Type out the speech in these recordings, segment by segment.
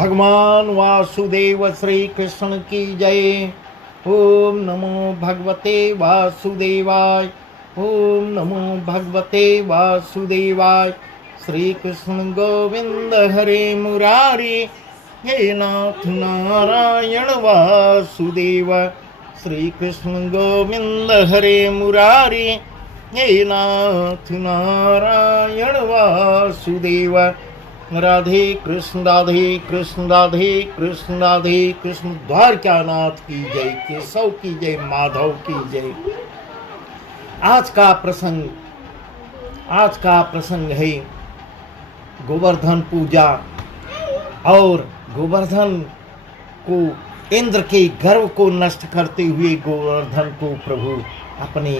भगवान वासुदेव श्री कृष्ण की जय। ओम नमो भगवते वासुदेवाय। ओम नमो भगवते वासुदेवाय। श्री कृष्ण गोविंद हरे मुरारी, हे नाथ नारायण वासुदेव। श्री कृष्ण गोविंद हरे मुरारी, हे नाथ नारायण वासुदेव। राधे कृष्ण राधे कृष्ण राधे कृष्ण राधे कृष्ण। द्वारकानाथ की जय, केशव की जय, माधव की जय। आज का प्रसंग है गोवर्धन पूजा। और गोवर्धन को, इंद्र के गर्व को नष्ट करते हुए गोवर्धन को प्रभु अपनी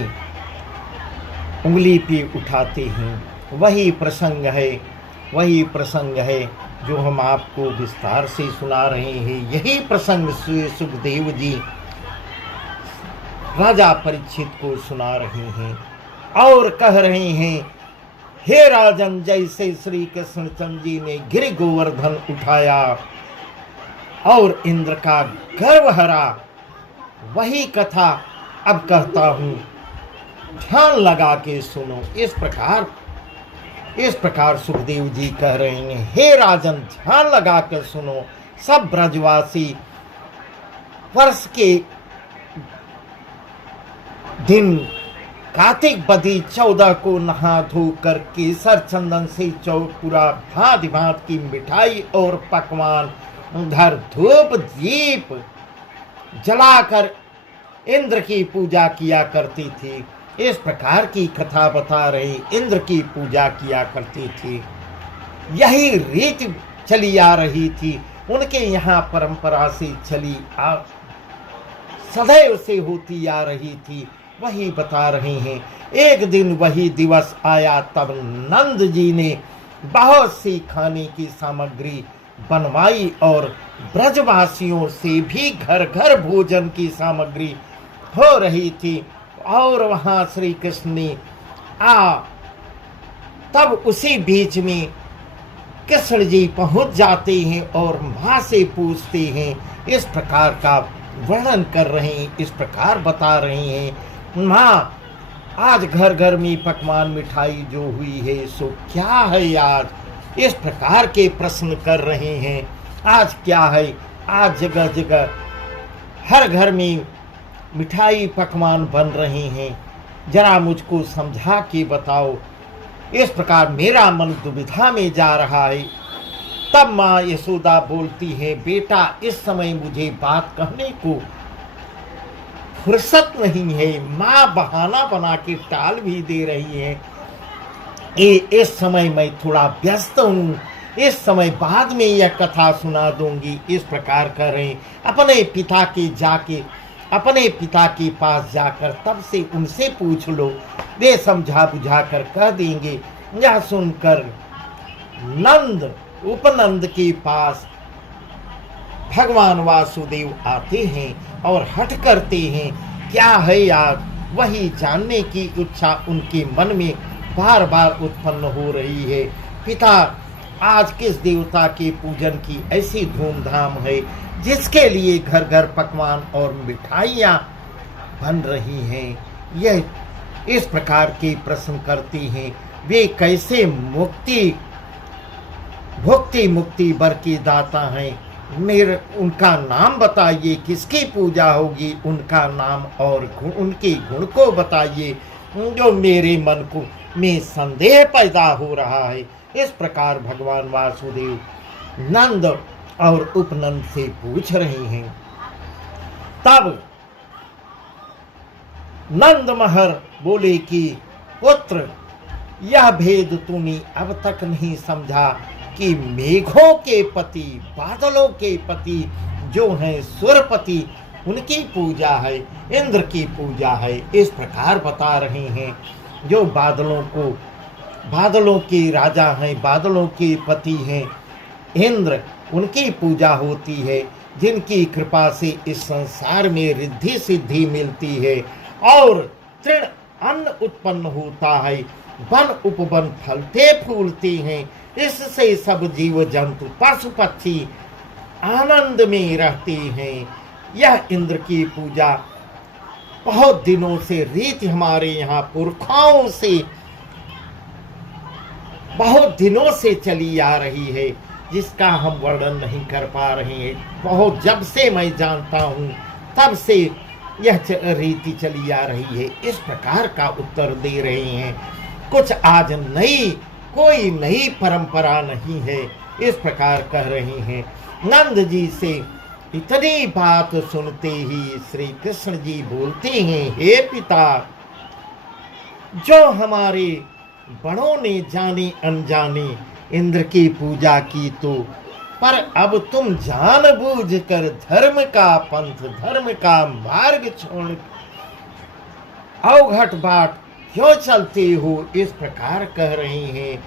उंगली पे उठाते हैं। वही प्रसंग है जो हम आपको विस्तार से सुना रहे हैं। यही प्रसंग सुखदेव जी राजा परीक्षित को सुना रहे हैं और कह रहे हैं, हे राजन, जैसे श्री कृष्णचंद्र जी ने गिरि गोवर्धन उठाया और इंद्र का गर्व हरा, वही कथा अब कहता हूं, ध्यान लगा के सुनो। इस प्रकार सुखदेव जी कह रहे हैं, हे राजन, ध्यान लगा कर सुनो। सब ब्रजवासी वर्ष के दिन कार्तिक बदी 14 को नहा धो कर केसर चंदन से चौपुरा भांति भांति की मिठाई और पकवान घर धूप दीप जलाकर इंद्र की पूजा किया करती थी। इस प्रकार की कथा बता रही, इंद्र की पूजा किया करती थी। यही रीत चली आ रही थी, उनके यहाँ परंपरा से चली सदैव से होती आ रही थी। वही बता रहे हैं। एक दिन वही दिवस आया, तब नंद जी ने बहुत सी खाने की सामग्री बनवाई और ब्रजवासियों से भी घर घर भोजन की सामग्री हो रही थी। और वहां श्री कृष्ण ने तब उसी बीच में कृष्ण जी पहुंच जाते हैं और मां से पूछते हैं। इस प्रकार का वर्णन कर रहे हैं, इस प्रकार बता रहे हैं, मां, आज घर घर में पकवान मिठाई जो हुई है सो क्या है आज? इस प्रकार के प्रश्न कर रहे हैं। आज क्या है? आज जगह जगह हर घर में मिठाई पकवान बन रहे हैं, जरा मुझको समझा के बताओ। इस प्रकार मेरा मन दुविधा में जा रहा है। तब माँ यशोदा बोलती है, बेटा, इस समय मुझे बात कहने को फुर्सत नहीं है। माँ बहाना बना के टाल भी दे रही है। इस समय मैं थोड़ा व्यस्त हूँ, इस समय बाद में यह कथा सुना दूंगी। इस प्रकार कर रहे, अपने पिता के पास जाकर तब से उनसे पूछ लो, वे समझा बुझा कर कह देंगे। यह सुनकर उपनंद के पास भगवान वासुदेव आते हैं और हठ करते हैं, क्या है यार? वही जानने की इच्छा उनके मन में बार बार उत्पन्न हो रही है। पिता, आज किस देवता के पूजन की ऐसी धूमधाम है जिसके लिए घर घर पकवान और मिठाइयाँ बन रही हैं? यह इस प्रकार के प्रश्न करती हैं। वे कैसे मुक्ति बर के दाता हैं? उनका नाम बताइए, किसकी पूजा होगी? उनका नाम और उनके गुण को बताइए, जो मेरे मन को में संदेह पैदा हो रहा है। इस प्रकार भगवान वासुदेव नंद और उपनंद से पूछ रहे हैं। तब नंद महर बोले कि पुत्र, यह भेद तूने अब तक नहीं समझा कि मेघों के पति, बादलों के पति जो हैं सुरपति, उनकी पूजा है, इंद्र की पूजा है। इस प्रकार बता रहे हैं, जो बादलों के राजा हैं, बादलों के पति हैं इंद्र, उनकी पूजा होती है, जिनकी कृपा से इस संसार में रिद्धि सिद्धि मिलती है और तृण अन्न उत्पन्न होता है, वन उपवन फलते फूलते हैं। इससे सब जीव जंतु पशु पक्षी आनंद में रहते हैं। यह इंद्र की पूजा बहुत दिनों से रीति हमारे यहाँ पुरखाओं से बहुत दिनों से चली आ रही है, जिसका हम वर्णन नहीं कर पा रहे हैं। बहुत जब से मैं जानता हूँ तब से यह रीति चली आ रही है। इस प्रकार का उत्तर दे रहे हैं। कुछ आज कोई नई परंपरा नहीं है, इस प्रकार कह रहे हैं। नंद जी से इतनी बात सुनते ही श्री कृष्ण जी बोलते हैं, हे पिता, जो हमारे बड़ों ने जाने अनजाने इंद्र की पूजा की तो, पर अब तुम जानबूझकर धर्म का पंथ, धर्म का मार्ग छोड़ अवघट बाट क्यों चलते हो? इस प्रकार कह रहे हैं।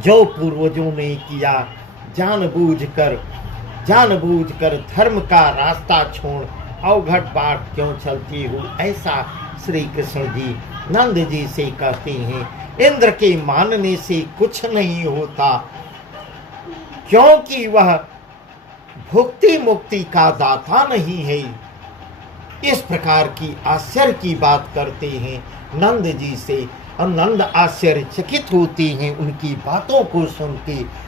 जो पूर्वजों ने किया, जानबूझकर धर्म का रास्ता छोड़ अवघट बाट क्यों चलती हो? ऐसा श्री कृष्ण जी नंद जी से कहते हैं। इंद्र के मानने से कुछ नहीं होता, क्योंकि वह भुक्ति मुक्ति का दाता नहीं है। इस प्रकार की आश्चर्य की बात करते हैं नंद जी से, और नंद आश्चर्यचकित होते हैं उनकी बातों को सुन के।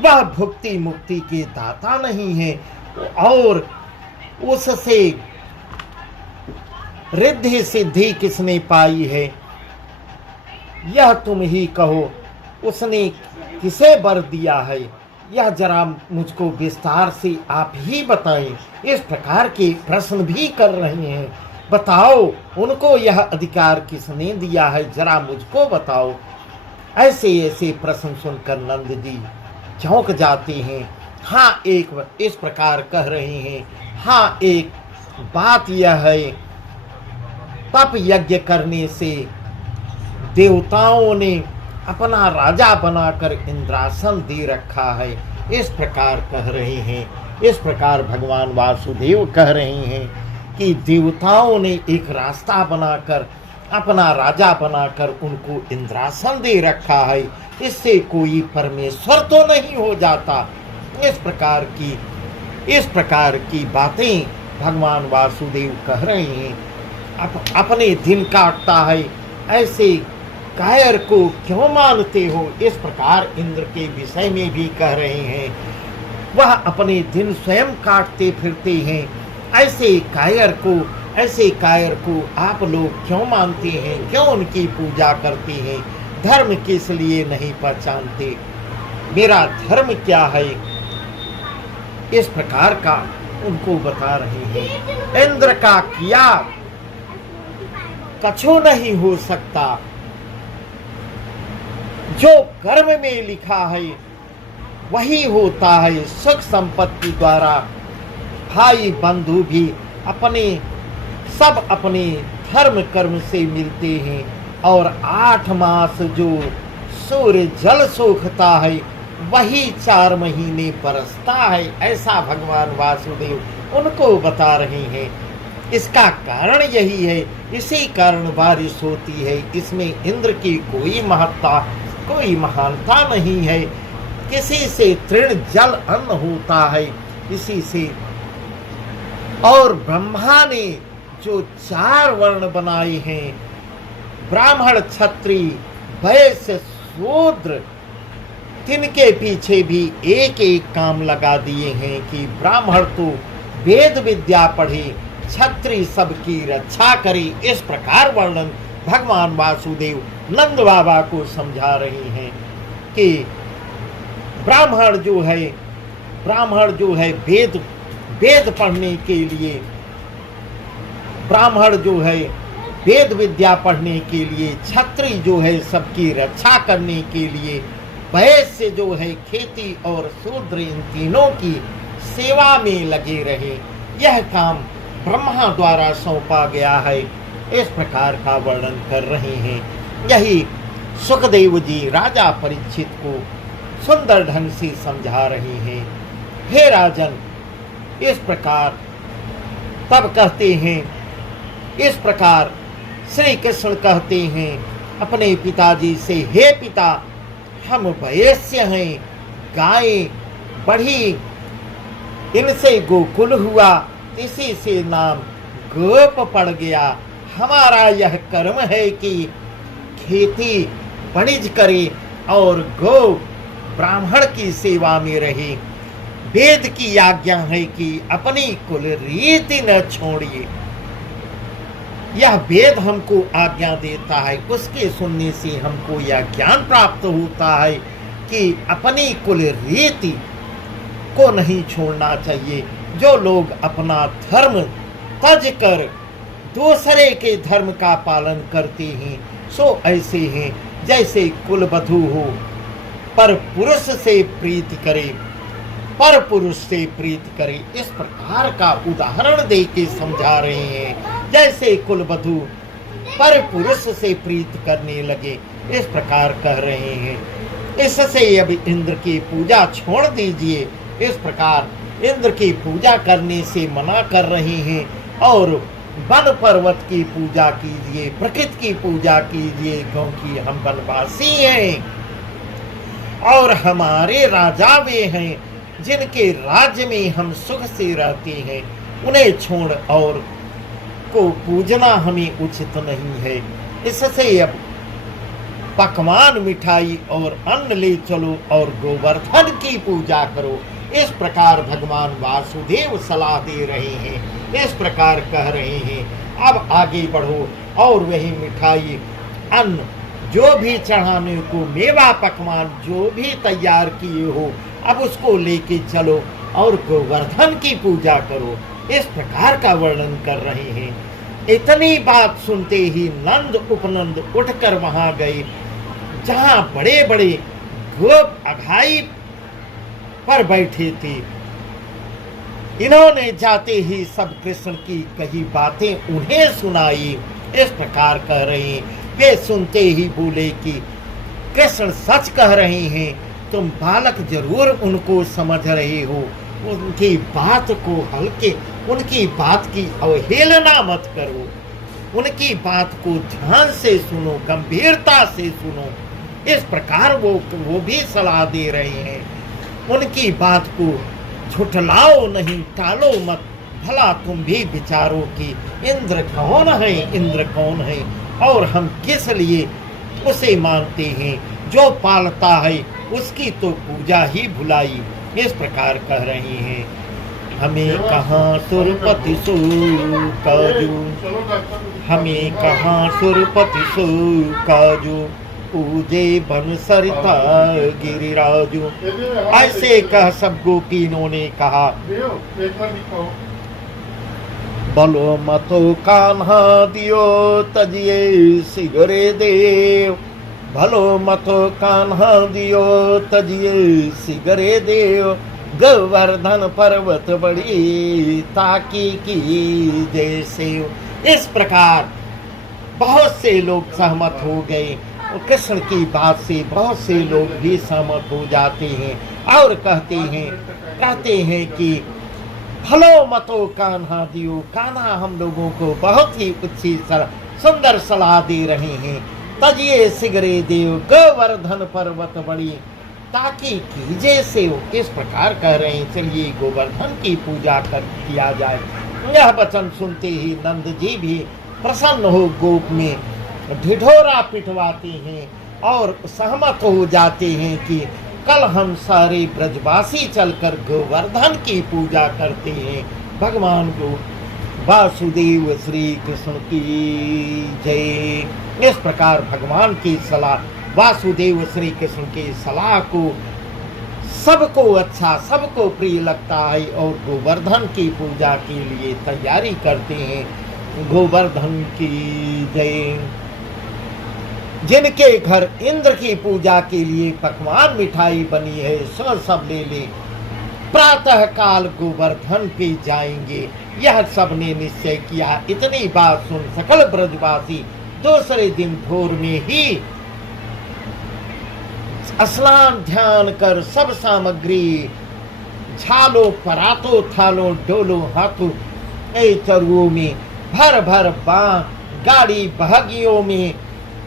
वह भुक्ति मुक्ति के दाता नहीं है, और उससे रिद्धि सिद्धि किसने पाई है, यह तुम ही कहो। उसने किसे वर दिया है, यह जरा मुझको विस्तार से आप ही बताएं। इस प्रकार के प्रश्न भी कर रहे हैं। बताओ, उनको यह अधिकार किसने दिया है, जरा मुझको बताओ। ऐसे ऐसे प्रश्न सुनकर नंद जी चौंक जाते हैं। हाँ, एक इस प्रकार कह रहे हैं, हाँ, एक बात यह है, तप यज्ञ करने से देवताओं ने अपना राजा बनाकर इंद्रासन दे रखा है। इस प्रकार कह रहे हैं। इस प्रकार भगवान वासुदेव कह रहे हैं कि देवताओं ने एक रास्ता बनाकर, अपना राजा बनाकर उनको इंद्रासन दे रखा है। इससे कोई परमेश्वर तो नहीं हो जाता। इस प्रकार की बातें भगवान वासुदेव कह रहे हैं। अपने दिन काटता है, ऐसे कायर को क्यों मानते हो? इस प्रकार इंद्र के विषय में भी कह रहे हैं। वह अपने दिन स्वयं काटते फिरते हैं। ऐसे कायर को आप लोग क्यों मानते हैं, क्यों उनकी पूजा करते हैं? धर्म किस लिए नहीं पहचानते? मेरा धर्म क्या है? इस प्रकार का उनको बता रहे हैं। इंद्र का किया कछु नहीं हो सकता। जो कर्म में लिखा है वही होता है। सुख संपत्ति द्वारा भाई बंधु भी सब अपने धर्म कर्म से मिलते हैं, और 8 मास जो सूर्य जल सोखता है वही 4 महीने बरसता है। ऐसा भगवान वासुदेव उनको बता रहे हैं। इसका कारण यही है, इसी कारण बारिश होती है। इसमें इंद्र की कोई महत्ता, कोई महानता नहीं है। किसी से तृण जल अन्न होता है, इसी से। और ब्रह्मा ने जो 4 वर्ण बनाए हैं, ब्राह्मण, क्षत्रिय, वैश्य, शूद्र, तिनके पीछे भी एक एक काम लगा दिए हैं कि ब्राह्मण तो वेद विद्या पढ़े, क्षत्रिय सबकी रक्षा करे। इस प्रकार वर्णन भगवान वासुदेव नंद बाबा को समझा रहे हैं कि ब्राह्मण जो है वेद पढ़ने के लिए, ब्राह्मण जो है वेद विद्या पढ़ने के लिए, क्षत्रिय जो है सबकी रक्षा करने के लिए, वैश्य जो है खेती और शूद्र इन तीनों की सेवा में लगे रहे। यह काम ब्रह्मा द्वारा सौंपा गया है। इस प्रकार का वर्णन कर रहे हैं। यही सुखदेव जी राजा परीक्षित को सुंदर ढंग से समझा रहे हैं। हे राजन, इस प्रकार तब कहते हैं, इस प्रकार श्री कृष्ण कहते हैं अपने पिताजी से, हे पिता, हम वैश्य हैं, गायें बढ़ी इनसे गोकुल हुआ, इसी से नाम गोप पड़ गया। हमारा यह कर्म है कि खेती वणिज करे और गो ब्राह्मण की सेवा में रहे। वेद की आज्ञा है कि अपनी कुल रीति न छोड़िए। यह वेद हमको आज्ञा देता है, उसके सुनने से हमको यह ज्ञान प्राप्त होता है कि अपनी कुल रीति को नहीं छोड़ना चाहिए। जो लोग अपना धर्म तज कर दूसरे के धर्म का पालन करते हैं, सो ऐसे हैं जैसे कुलवधू हो, पर पुरुष से प्रीति करे, पर पुरुष से प्रीति करे। इस प्रकार का उदाहरण दे के समझा रहे हैं। जैसे कुलवधू पर पुरुष से प्रीति करने लगे, इस प्रकार कह रहे हैं। इससे अब इंद्र की पूजा छोड़ दीजिए। इस प्रकार इंद्र की पूजा करने से मना कर रहे हैं और वन पर्वत की पूजा कीजिए, प्रकृति की पूजा कीजिए, क्योंकि हम वनवासी हैं और हमारे राजा वे हैं जिनके राज्य में हम सुख से रहते हैं। उन्हें छोड़ और को पूजना हमें उचित नहीं है। इससे अब पकवान, मिठाई और अन्न ले चलो और गोवर्धन की पूजा करो। इस प्रकार भगवान वासुदेव सलाह दे रहे हैं। इस प्रकार कह रहे हैं, अब आगे बढ़ो और वही मिठाई, अन्न, जो भी चढ़ाने को, मेवा, पकवान जो भी तैयार किए हो, अब उसको लेके चलो और गोवर्धन की पूजा करो। इस प्रकार का वर्णन कर रहे हैं। इतनी बात सुनते ही नंद उपनंद उठकर वहां गए जहां बड़े बड़े गोप अघाई पर बैठे थे। इन्होंने जाते ही सब कृष्ण की कही बातें उन्हें सुनाई। इस प्रकार कह रहे हैं। वे सुनते ही बोले कि कृष्ण सच कह रहे हैं, तुम बालक जरूर उनको समझ रहे हो। उनकी बात को हल्के, उनकी बात की अवहेलना मत करो, उनकी बात को ध्यान से सुनो, गंभीरता से सुनो। इस प्रकार वो भी सलाह दे रहे हैं। उनकी बात को झुठलाओ नहीं, टालो मत। भला तुम भी विचारो कि इंद्र कौन है, इंद्र कौन है और हम किस लिए उसे मानते हैं। जो पालता है उसकी तो पूजा ही भुलाई। इस प्रकार कह रहे हैं। हमें कहाँ सुरपति सो काजू, हमें कहाँ सुरपति सो काजू, पूजे बन सरिता गिरिराजू। ऐसे कह सब गोपीनों ने कहा। बलो मतो कान्हा दियो तजिए सिगरे देव, भलो मतो कान्हा दियो तजिए सिगरे देव, गोवर्धन पर्वत बड़ी ताकी की जैसे। इस प्रकार बहुत से लोग सहमत हो गए। कृष्ण की बात से बहुत से लोग भी सहमत हो जाते हैं और कहते हैं कि भलो मतो कान्हा दियो, कान्हा हम लोगों को बहुत ही अच्छी सुंदर सलाह दे रहे हैं। तजिए सिगरे देव, गोवर्धन पर्वत बड़ी ताकि कीजे से। इस प्रकार कह रहे हैं, चलिए गोवर्धन की पूजा किया जाए। यह वचन सुनते ही नंद जी भी प्रसन्न हो गोप में ढिढोरा पिटवाते हैं और सहमत हो जाते हैं कि कल हम सारे ब्रजवासी चलकर गोवर्धन की पूजा करते हैं। भगवान को वासुदेव श्री कृष्ण की जय। इस प्रकार भगवान की सलाह, वासुदेव श्री कृष्ण की सलाह को सबको अच्छा, सबको प्रिय लगता है और गोवर्धन की पूजा के लिए तैयारी करते हैं। गोवर्धन की जय। जिनके घर इंद्र की पूजा के लिए पकवान मिठाई बनी है, सो सब ले ले। प्रातः काल गोवर्धन पे जाएंगे। यह सब ने निश्चय किया। इतनी बात सुन सकल ब्रजवासी दूसरे दिन भोर में ही स्नान ध्यान कर सब सामग्री, झालो, परातो, थालो, डोलो, हाथों, चरुओं में भर भर गाड़ी बहगियों में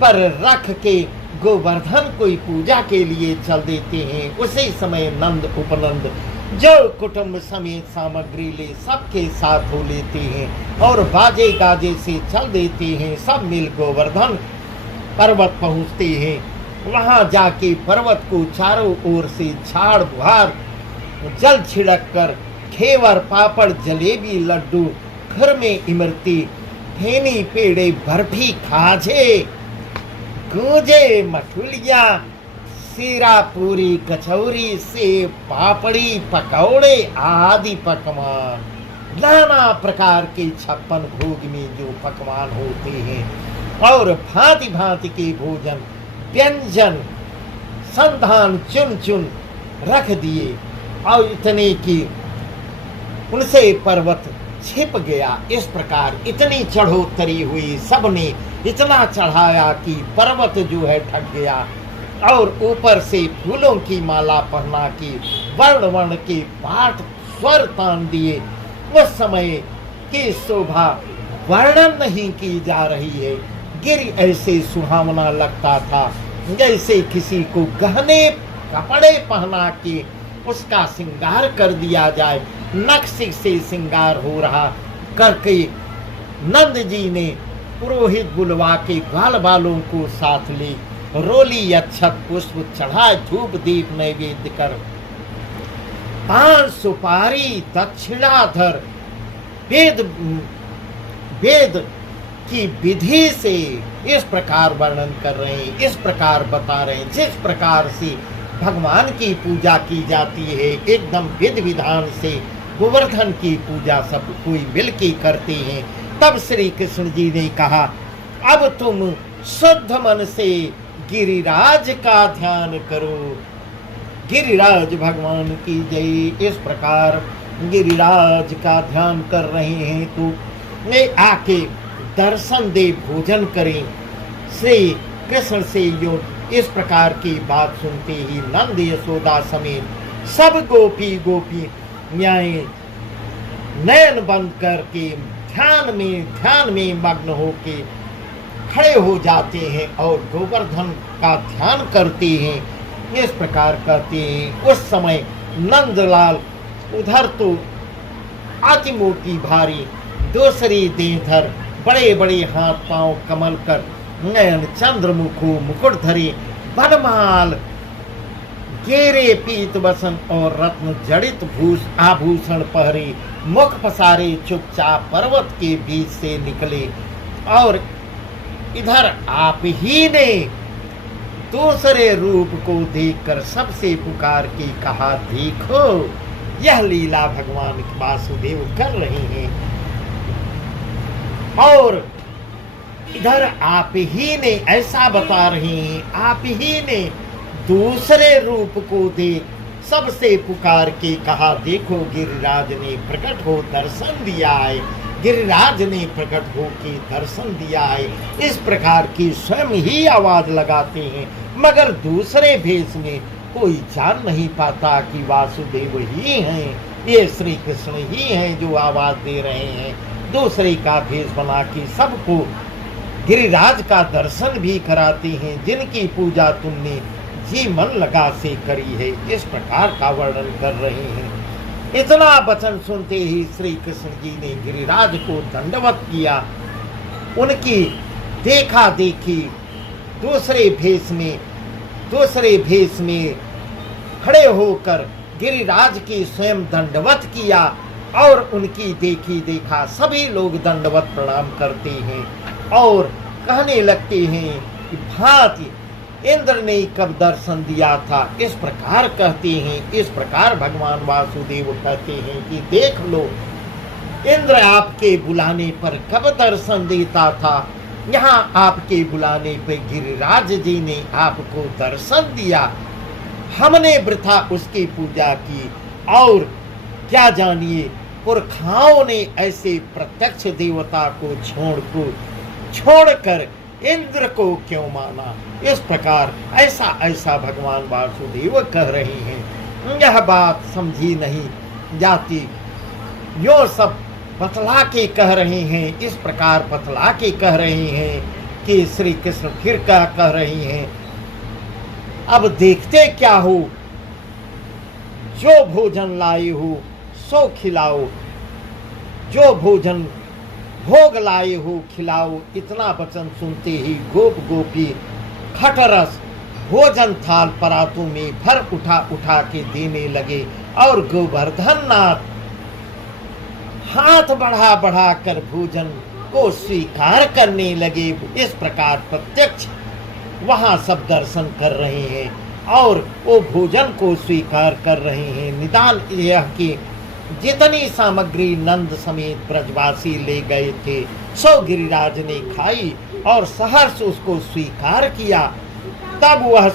पर रख के गोवर्धन को पूजा के लिए चल देते हैं। उसी समय नंद उपनंद जो कुटुंब समेत सामग्री ले सबके साथ हो लेते हैं और बाजे गाजे से चल देते हैं। सब मिल गोवर्धन पर्वत पहुँचते हैं। वहाँ जाके पर्वत को चारों ओर से झाड़ बुहार जल छिड़क कर घेवर पापड़ जलेबी लड्डू घर में इमरती फेनी पेड़े बर्फी खाजे गूंजे मठुलिया सीरा पूरी कचौरी सेब पापड़ी पकौड़े आदि पकवान, नाना प्रकार के 56 भोग में जो पकवान होते हैं और भांति भांति के भोजन व्यंजन संधान चुन चुन रख दिए और इतने की उनसे पर्वत छिप गया। इस प्रकार इतनी चढ़ोतरी हुई, सबने इतना चढ़ाया कि पर्वत जो है ढक गया और ऊपर से फूलों की माला पहना की वर्ण वर्ण के पाठ स्वर तान दिए। उस समय की शोभा वर्णन नहीं की जा रही है। गिर ऐसे सुहावना लगता था जैसे किसी को गहने कपड़े पहना के उसका श्रृंगार कर दिया जाए। नक्शे से श्रृंगार हो रहा करके नंद जी ने पुरोहित बुलवा के ग्वाल बालों को साथ ले रोली अक्षत पुष्प चढ़ा धूप दीप नैवेद्य कर पान सुपारी दक्षिणाधर वेद की विधि से इस प्रकार वर्णन कर रहे हैं, इस प्रकार बता रहे हैं। जिस प्रकार से भगवान की पूजा की जाती है एकदम विधि विधान से गोवर्धन की पूजा सब कोई मिलके करते हैं। तब श्री कृष्ण जी ने कहा, अब तुम शुद्ध मन से गिरिराज का ध्यान करो। गिरिराज भगवान की जय। इस प्रकार गिरिराज का ध्यान कर रहे हैं तो वे आके दर्शन दे भोजन करें। श्री कृष्ण से यो इस प्रकार की बात सुनते ही नंद यशोदा समेत सब गोपी नयन बंद करके ध्यान में मग्न होके खड़े हो जाते हैं और गोवर्धन का ध्यान करते हैं। इस प्रकार करते हैं। उस समय नंदलाल उधर तो अति मोटी भारी दूसरी देहधर बड़े बड़े हाथ पांव कमल कर नयन चंद्रमुखो मुकुट धरे बनमाल गेरे पीत बसन और रत्न जड़ित आभूषण पहरे मुख पसारे चुपचाप पर्वत के बीच से निकले और इधर आप ही ने दूसरे रूप को देखकर सबसे पुकार के कहा, देखो यह लीला भगवान वासुदेव कर रहे हैं। और इधर आप ही ने ऐसा बता रहे हैं, आप ही ने दूसरे रूप को देख सबसे पुकार के कहा, देखो गिरिराज ने प्रकट हो दर्शन दिया है, गिरिराज ने प्रकट हो के दर्शन दिया है। इस प्रकार की स्वयं ही आवाज लगाते हैं, मगर दूसरे भेष में कोई जान नहीं पाता कि वासुदेव ही हैं, ये श्री कृष्ण ही हैं जो आवाज दे रहे हैं। दूसरे का भेष बना के सबको गिरिराज का दर्शन भी कराते हैं, जिनकी पूजा तुमने जी मन लगा से करी है। इस प्रकार का वर्णन कर रहे हैं। इतना वचन सुनते ही श्री कृष्ण जी ने गिरिराज को दंडवत किया। उनकी देखा देखी दूसरे भेष में खड़े होकर गिरिराज की स्वयं दंडवत किया और उनकी देखी देखा सभी लोग दंडवत प्रणाम करते हैं और कहने लगते हैं कि भांति इंद्र ने कब दर्शन दिया था। इस प्रकार कहते हैं, इस प्रकार भगवान वासुदेव कहते हैं कि देख लो इंद्र आपके बुलाने पर कब दर्शन देता था, यहाँ आपके बुलाने पर गिरिराज जी ने आपको दर्शन दिया। हमने वृथा उसकी पूजा की और क्या जानिए पुरखाओं ने ऐसे प्रत्यक्ष देवता को छोड़कर इंद्र को क्यों माना। इस प्रकार ऐसा भगवान वासुदेव कह रहे हैं। यह बात समझी नहीं जाती, यो सब बतला के कह रहे हैं। इस प्रकार बतला के कह रहे हैं कि श्री कृष्ण फिर क्या कह रहे हैं, अब देखते क्या हो, जो भोजन लाए हो सो खिलाओ, जो भोजन भोग लाए हो खिलाओ। इतना वचन सुनते ही गोप गोपी खटरस भोजन थाल परातों में भर उठा उठा के देने लगे और गोवर्धन नाथ हाथ बढ़ा बढ़ा कर भोजन को स्वीकार करने लगे। इस प्रकार प्रत्यक्ष वहां सब दर्शन कर रहे हैं और वो भोजन को स्वीकार कर रहे हैं। निदान यह कि जितनी सामग्री नंद समेत ब्रजवासी ले गए थे सो गिरिराज ने खाई और सहर्ष उसको स्वीकार किया। तब वह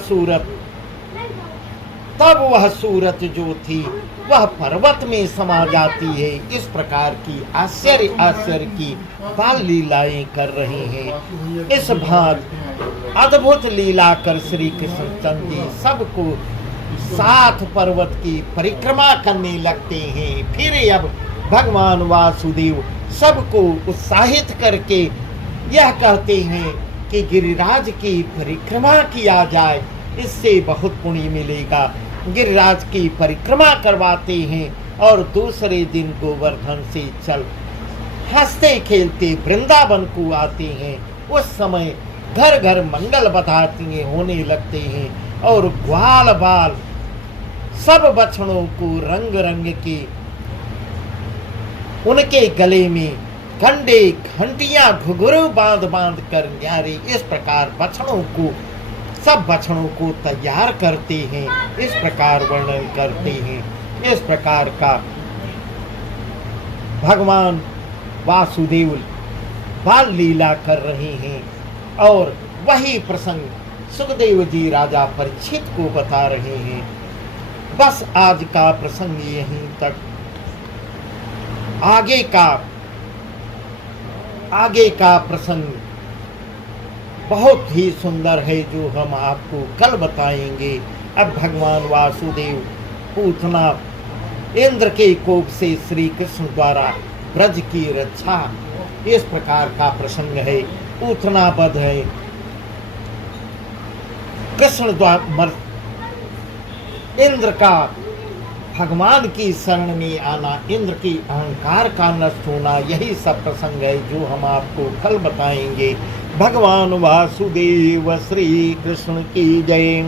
सूरत जो थी वह पर्वत में समा जाती है। इस प्रकार की आश्चर्य की बाल लीलाएं कर रहे हैं। इस भाग अद्भुत लीला कर श्री कृष्ण चंद्र जी सबको 7 पर्वत की परिक्रमा करने लगते हैं। फिर अब भगवान वासुदेव सबको उत्साहित करके यह कहते हैं कि गिरिराज की परिक्रमा किया जाए, इससे बहुत पुण्य मिलेगा। गिरिराज की परिक्रमा करवाते हैं और दूसरे दिन गोवर्धन से चल हंसते खेलते वृंदावन को आते हैं। उस समय घर घर मंगल बधातियां होने लगते हैं और ग्वाल बाल सब बछड़ों को रंग रंग के उनके गले में घंटे घंटियां घुघरू बांध बांध कर न्यारे इस प्रकार सब बछड़ों को तैयार करते हैं। इस प्रकार वर्णन करते हैं। इस प्रकार का भगवान वासुदेव बाल लीला कर रहे हैं और वही प्रसंग सुखदेव जी राजा परीक्षित को बता रहे हैं। बस आज का प्रसंग यहीं तक। आगे का प्रसंग बहुत ही सुंदर है जो हम आपको कल बताएंगे। अब भगवान वासुदेव पूतना इंद्र के कोप से श्री कृष्ण द्वारा ब्रज की रक्षा, इस प्रकार का प्रसंग है। पूतना वध है। कृष्ण द्वारा इंद्र का भगवान की शरण में आना, इंद्र की अहंकार का नष्ट होना, यही सब प्रसंग है जो हम आपको कल बताएंगे। भगवान वासुदेव श्री कृष्ण की जय।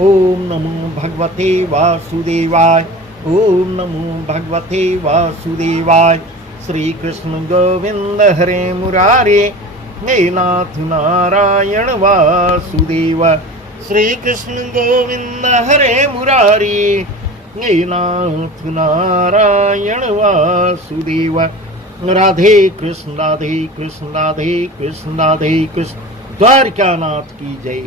ओम नमो भगवते वासुदेवाय। ओम नमो भगवते वासुदेवाय। श्री कृष्ण गोविंद हरे मुरारे, हे नाथ नारायण वासुदेव। श्री कृष्ण गोविंद हरे मुरारी, हे नाथ नारायण वासुदेव। राधे कृष्ण राधे कृष्ण राधे कृष्ण राधे कृष्ण। द्वारकानाथ की जय।